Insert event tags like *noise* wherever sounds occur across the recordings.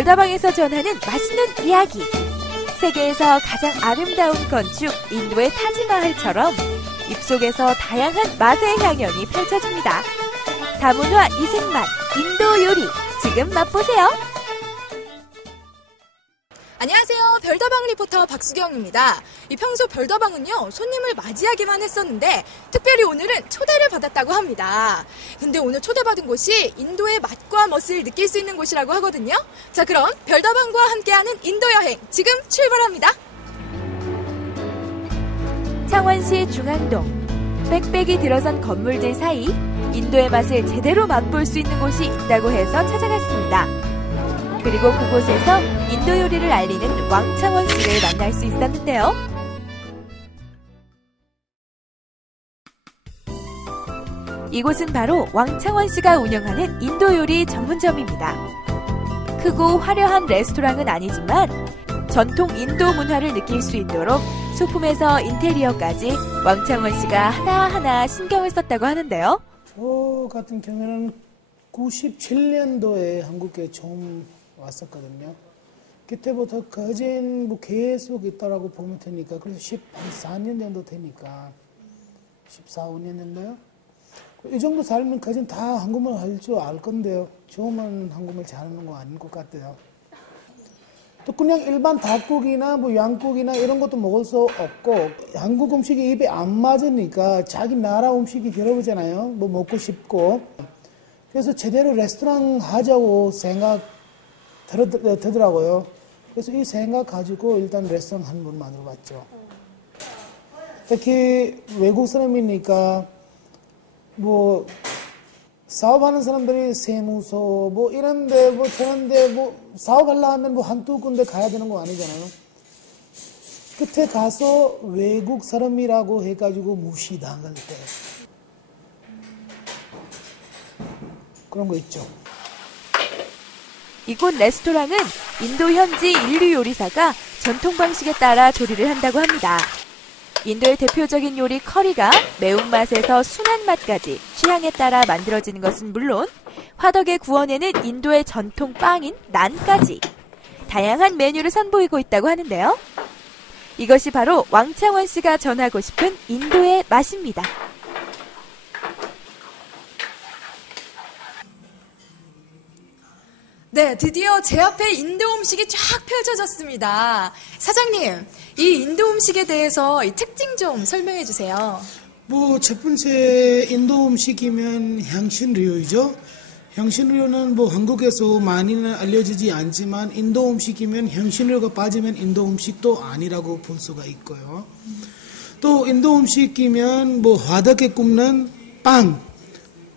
별다방에서 전하는 맛있는 이야기. 세계에서 가장 아름다운 건축 인도의 타지마할처럼 입속에서 다양한 맛의 향연이 펼쳐집니다. 다문화 이색맛 인도 요리 지금 맛보세요. 안녕하세요. 별다방 리포터 박수경입니다. 이 평소 별다방은요, 손님을 맞이하기만 했었는데, 특별히 오늘은 초대를 받았다고 합니다. 근데 오늘 초대받은 곳이 인도의 맛과 멋을 느낄 수 있는 곳이라고 하거든요. 자, 그럼 별다방과 함께하는 인도 여행 지금 출발합니다. 창원시 중앙동. 빽빽이 들어선 건물들 사이 인도의 맛을 제대로 맛볼 수 있는 곳이 있다고 해서 찾아갔습니다. 그리고 그곳에서 인도 요리를 알리는 왕창원 씨를 만날 수 있었는데요. 이곳은 바로 왕창원 씨가 운영하는 인도 요리 전문점입니다. 크고 화려한 레스토랑은 아니지만 전통 인도 문화를 느낄 수 있도록 소품에서 인테리어까지 왕창원 씨가 하나하나 신경을 썼다고 하는데요. 저 같은 경우에는 97년도에 한국에 처음 왔었거든요. 그때부터 거진 뭐 계속 있다라고 보면 되니까 그래서 14년 정도 되니까 14, 5년 정도요. 이 정도 살면 거진 다 한국말 할 줄 알 건데요. 저만 한국말 잘하는 거 아닌 것 같아요. 또 그냥 일반 닭고기나 뭐 양고기나 이런 것도 먹을 수 없고 한국 음식이 입에 안 맞으니까 자기 나라 음식이 들어오잖아요. 뭐 먹고 싶고 그래서 제대로 레스토랑 하자고 생각 들더라고요. 그래서 이 생각 가지고 일단 레스토랑 한번 만들어 봤죠. 특히 외국 사람이니까 뭐 사업하는 사람들이 세무서 뭐 이런데 뭐 저런데 뭐 사업하려 하면 뭐 한두 군데 가야 되는 거 아니잖아요. 끝에 가서 외국 사람이라고 해가지고 무시당할 때 그런 거 있죠. 이곳 레스토랑은 인도 현지 인류 요리사가 전통 방식에 따라 조리를 한다고 합니다. 인도의 대표적인 요리 커리가 매운맛에서 순한 맛까지 취향에 따라 만들어지는 것은 물론 화덕에 구워내는 인도의 전통 빵인 난까지 다양한 메뉴를 선보이고 있다고 하는데요. 이것이 바로 왕창원 씨가 전하고 싶은 인도의 맛입니다. 네, 드디어 제 앞에 인도 음식이 쫙 펼쳐졌습니다. 사장님, 이 인도 음식에 대해서 이 특징 좀 설명해 주세요. 뭐, 첫 번째 인도 음식이면 향신료이죠. 향신료는 뭐 한국에서 많이는 알려지지 않지만 인도 음식이면 향신료가 빠지면 인도 음식도 아니라고 볼 수가 있고요. 또 인도 음식이면 뭐 화덕에 굽는 빵,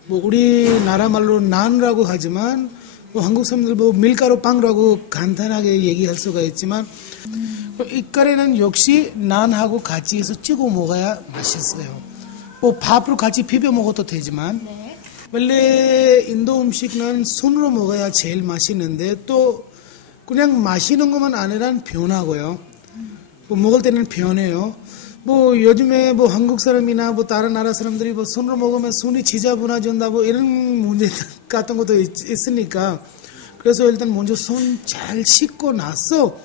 뭐 우리나라 말로 난이라고 하지만 뭐 한국 사람들 뭐 밀가루 빵이라고 간단하게 얘기할 수가 있지만 이 카레는 역시 난하고 같이 해서 찍어 먹어야 맛있어요. 뭐 밥으로 같이 비벼 먹어도 되지만 네. 원래 인도 음식은 손으로 먹어야 제일 맛있는데 또 그냥 마시는 것만 아니라 변하고요. 뭐 먹을 때는 변해요. 뭐 요즘에 뭐 한국 사람이나 뭐 다른 나라 사람들이 뭐 손으로 먹으면 손이 지저분해진다 뭐 이런 문제 *laughs* 같은 것도 있, 있으니까 그래서 일단 먼저 손 잘 씻고 나서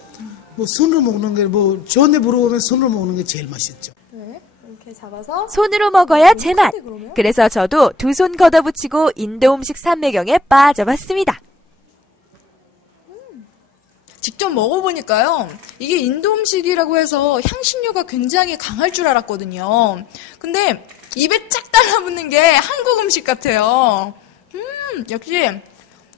뭐 손으로 먹는 게뭐 좋은데 물어보면 손으로 먹는 게 제일 맛있죠. 네, 이렇게 잡아서 손으로 먹어야 제맛. 그래서 저도 두 손 걷어붙이고 인도 음식 산매경에 빠져봤습니다. 직접 먹어보니까요. 이게 인도 음식이라고 해서 향신료가 굉장히 강할 줄 알았거든요. 근데 입에 쫙 달라붙는 게 한국 음식 같아요. 음, 역시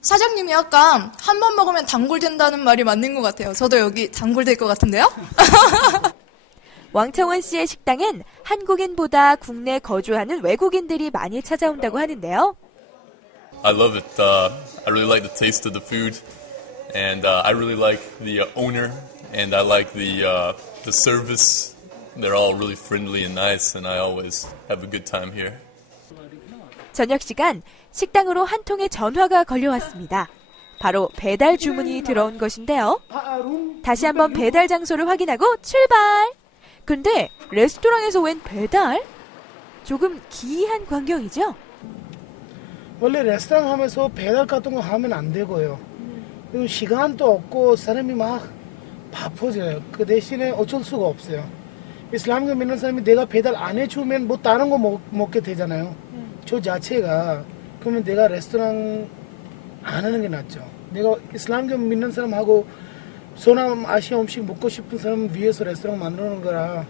사장님이 아까 한 번 먹으면 단골 된다는 말이 맞는 것 같아요. 저도 여기 단골 될 것 같은데요? *laughs* 왕창원 씨의 식당엔 한국인보다 국내 거주하는 외국인들이 많이 찾아온다고 하는데요. I love it. Uh, I really like the taste of the food. And uh, I really like the uh, owner, and I like the uh, the service. They're all really friendly and nice, and I always have a good time here. 저녁 시간 식당으로 한 통의 전화가 걸려왔습니다. 바로 배달 주문이 들어온 것인데요. 다시 한번 배달 장소를 확인하고 출발. 근데 레스토랑에서 웬 배달? 조금 기이한 광경이죠? 원래 레스토랑 하면서 배달 같은 거 하면 안 되고요. 그리고 시간도 없고 사람이 막 바빠져요. 그 대신에 어쩔 수가 없어요. 이슬람교 믿는 사람이 내가 배달 안 해주면 뭐 다른 거 먹, 먹게 되잖아요. 저 자체가 그러면 내가 레스토랑 안 하는 게 낫죠. 내가 이슬람교 믿는 사람하고 소남 아시아 음식 먹고 싶은 사람 위해서 레스토랑 만드는 거라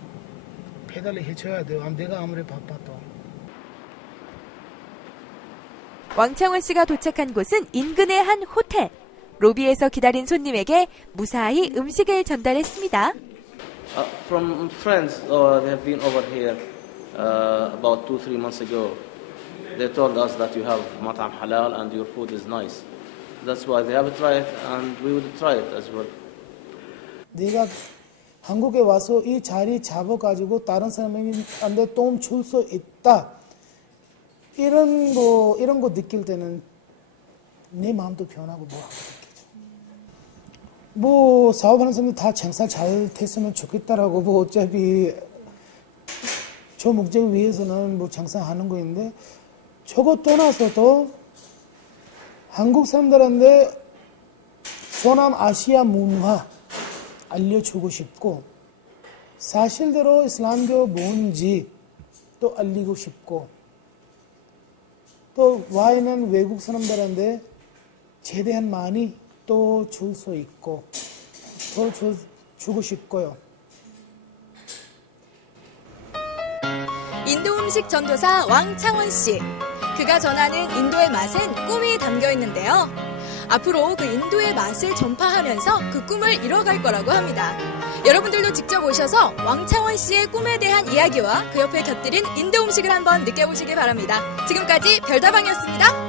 배달을 해줘야 돼요. 아, 내가 아무리 바빠도. 왕창원 씨가 도착한 곳은 인근의 한 호텔. 로비에서 기다린 손님에게 무사히 음식을 전달했습니다. Uh, from friends, uh, they have been over here uh, about two, three months ago. They told us that you have matam halal and your food is nice. That's why they have tried and we would try it as well. 네가 한국에 와서 이 자리 잡아가지고 다른 사람한테 도움 줄 수 있다. 이런 거 이런 거 느낄 때는 내 마음도 변하고 뭐 하고 느끼죠. 뭐 사업하는 사람이 다 장사 잘 됐으면 좋겠다라고 뭐 어차피 저 목적을 위해서는 뭐 장사하는 거인데 저거 떠나서도 한국 사람들한테 서남 아시아 문화 알려주고 싶고 사실대로 이슬람교 뭔지 또 알리고 싶고 또 와 있는 외국 사람들한테 최대한 많이 또 줄 수 있고 더 주, 주고 싶고요. 인도 음식 전도사 왕창원 씨. 그가 전하는 인도의 맛엔 꿈이 담겨 있는데요. 앞으로 그 인도의 맛을 전파하면서 그 꿈을 이뤄갈 거라고 합니다. 여러분들도 직접 오셔서 왕창원 씨의 꿈에 대한 이야기와 그 옆에 곁들인 인도 음식을 한번 느껴보시기 바랍니다. 지금까지 별다방이었습니다.